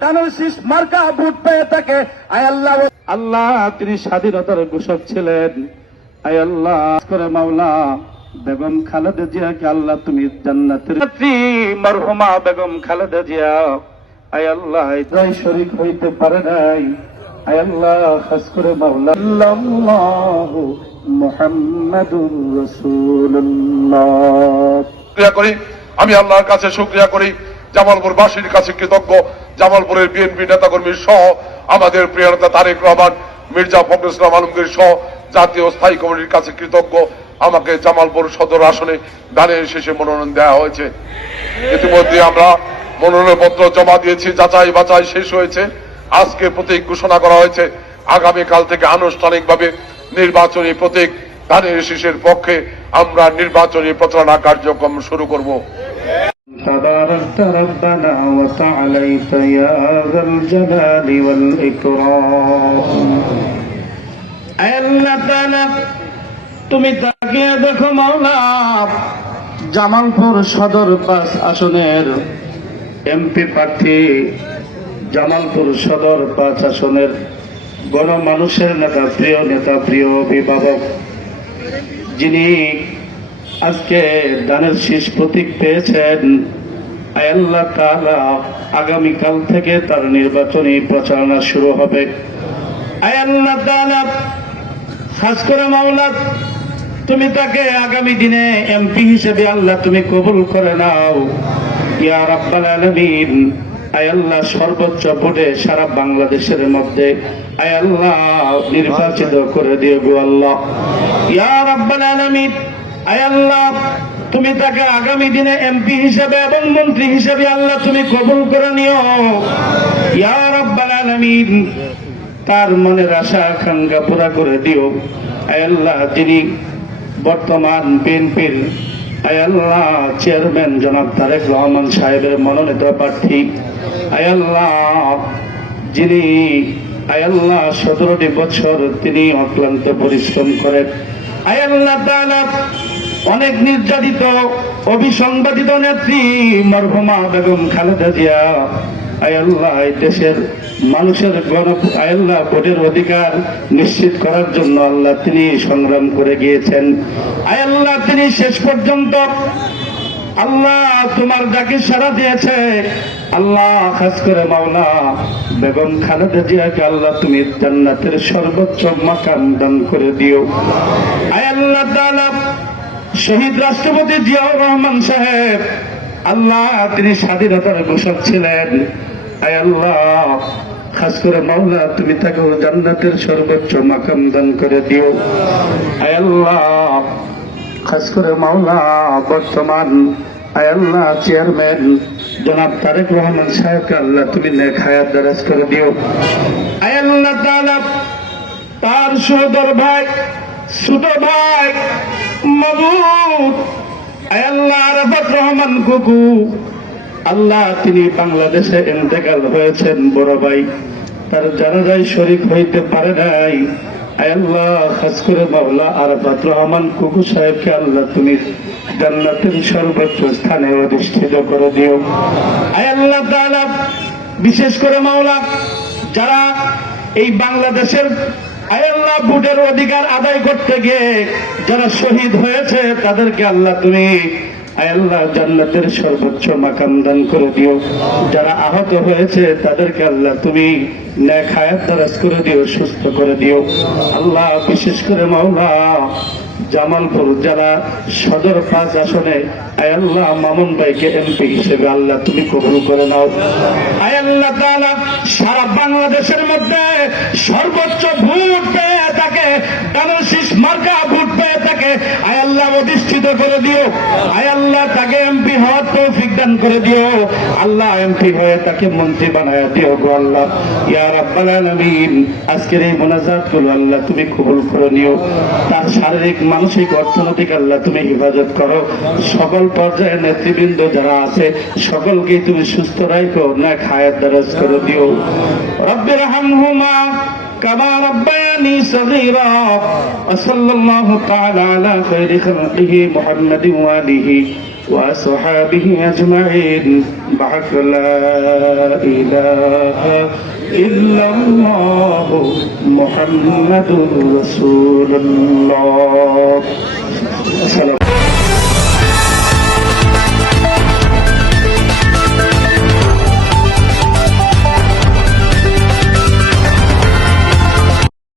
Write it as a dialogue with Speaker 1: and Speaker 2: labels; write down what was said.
Speaker 1: দানুশিস মার্কা ভোট পেয়ে থাকে। আয় আল্লাহ আল্লাহ তিনি স্বাধীনতার ঘোষক ছিলেন। আয় আল্লাহ করে মাওলা বেগম খালেদা জিয়াকে আল্লাহ তুমি জান্নাতের মরহুমা বেগম খালেদা জিয়া। আয় আল্লাহ জয় শরীক হইতে পারে নাই। আয় আল্লাহ খাস করে মাওলা। আল্লাহ মুহাম্মাদুর রাসূলুল্লাহ।
Speaker 2: করি। আমি আল্লাহর কাছে শুক্রিয়া করি। জামালপুর বাসীর কাছে কৃতজ্ঞ। জামালপুরের বিএনপি নেতাকর্মী সহ আমাদের প্রিয় নেতা তারেক রহমান, মির্জা ফখরুল ইসলাম আলমগীর সহ জাতীয় স্থায়ী কমিটির কাছে কৃতজ্ঞ। আমাকে জামালপুর সদর আসনে দানের শেষে মনোনয়ন দেওয়া হয়েছে। ইতিমধ্যে আমরা মনোনয়ন পত্র জমা দিয়েছি, যাচাই বাছাই শেষ হয়েছে। আজকে প্রতীক ঘোষণা করা হয়েছে। আগামীকাল থেকে আনুষ্ঠানিকভাবে নির্বাচনী প্রতীক ধানের শীষের পক্ষে আমরা নির্বাচনী প্রচারণা কার্যক্রম শুরু করব।
Speaker 1: تباركت ربنا وتعاليت يا ذا الجلال والإكرام আয় আল্লাহ তাআলা তুমি তাকিয়ে দেখো মাওলা জামালপুর সদর পাঁচ আসনের এমপি প্রার্থী জামালপুর সদর পাঁচ আসনের গণমানুষের নেতা প্রিয় নেতা প্রিয় অভিভাবক যিনি আজকে দানের শীষ প্রতীক পেয়েছেন আয় আল্লাহ তাআলা, আগামীকাল থেকে তার নির্বাচনী প্রচারণা শুরু হবে। আল্লাহ তাআলা, খাস করে তুমি তাকে আগামী দিনে এমপি হিসেবে আল্লাহ তুমি কবুল করে নাও। ইয়া রাব্বাল আলামিন, আয় আল্লাহ সর্বোচ্চ ভোটে সারা বাংলাদেশের মধ্যে আয় আল্লাহ নির্বাচিত করে দিও গো আল্লাহ। ইয়া রাব্বাল আলামিন, আয় আল্লাহ তুমি তাকে আগামী দিনে এমপি হিসেবে এবং মন্ত্রী হিসেবে আল্লাহ তুমি কবুল করে নিও। ইয়া আলামিন, তার মনের আশা আকাঙ্ক্ষা পুরা করে দিও। আল্লাহ তিনি বর্তমান বিএনপির আয় আল্লাহ, চেয়ারম্যান জনাব তারেক রহমান সাহেবের মনোনীত প্রার্থী। আয় আল্লাহ, যিনি, আয় আল্লাহ, সতেরোটি বছর তিনি অক্লান্ত পরিশ্রম করেন। আয় আল্লাহ তাআলা অনেক নির্যাতিত অভিসংবাদিত নেত্রী মরহুমা বেগম খালেদা জিয়া। আয় আল্লাহ, এই দেশের মানুষের গণ, আয় আল্লাহ, ভোটের অধিকার নিশ্চিত করার জন্য আল্লাহ তিনি সংগ্রাম করে গিয়েছেন। আয় আল্লাহ, তিনি শেষ পর্যন্ত আল্লাহ তোমার ডাকে সারা দিয়েছে, আল্লাহ খাস করে মাওলা বেগম খালেদা জিয়াকে আল্লাহ তুমি জান্নাতের সর্বোচ্চ মাকাম দান করে দিও। আয় আল্লাহ তাআলা শহীদ রাষ্ট্রপতি জিয়াউর রহমান সাহেব, আল্লাহ তিনি স্বাধীনতার ঘোষক ছিলেন। আয় আল্লাহ, খাস করে মাওলা, তুমি তাকে জান্নাতের সর্বোচ্চ মাকাম দান করে দিও। আয় আল্লাহ, খাস করে মাওলা, বর্তমান আল্লাহ, চেয়ারম্যান, জনাব তারেক রহমান সাহেবকে আল্লাহ তুমি নেক হায়াত দারাজ করে দিও। আল্লাহ তার সহোদর ভাই, ছোট ভাই রহমান কুকু। আল্লাহ, তিনি বাংলাদেশে হয়েছেন, বড় ভাই। তার জানাজায় শরীক হইতে পারে নাই। মাওলা রহমান কুকু সাহেবকে আল্লাহ তুমি করে আল্লাহ বিশেষ করে মাওলা, যারা এই বাংলাদেশের ভোটের অধিকার আদায় করতে গিয়ে যারা শহীদ হয়েছে, তাদেরকে আল্লাহ তুমি আল্লাহ জান্নাতের সর্বোচ্চ মাকাম দান করে দিও। যারা আহত হয়েছে, তাদেরকে আল্লাহ তুমি করে দিও, সুস্থ করে দিও। আল্লাহ, বিশেষ করে মাওলা জামালপুর জেলা সদর পাঁচ আসনে, আয় আল্লাহ মামুন ভাইকে এমপি হিসেবে আল্লাহ তুমি কবুল করে নাও। আয় আল্লাহ তাআলা, সারা বাংলাদেশের মধ্যে সর্বোচ্চ ভোট অধিষ্ঠিত করে দিও। আয় আল্লাহ, তাকে এমপি হওয়ার তৌফিক দান করে দিও। আল্লাহ এমপি হয়ে তাকে মন্ত্রী বানায় দিও গো আল্লাহ। ইয়া রাব্বাল আলামিন, আজকের এই মোনাজাতগুলো আল্লাহ তুমি কবুল করে নিও। তার শারীরিক, মানসিক, অর্থনৈতিক আল্লাহ তুমি হেফাজত করো। সকল পর্যায়ে নেতৃবৃন্দ যারা আছে, সকলকেই তুমি সুস্থ রাখো না খায়াত দারাজ করে দিও। রব্বির হামহুমা কামা রব্বায়ানি كاني صغيرا وصلى الله تعالى على خير خلقه محمد وآله وصحابه أجمعين. بعد لا إله إلا الله محمد رسول الله.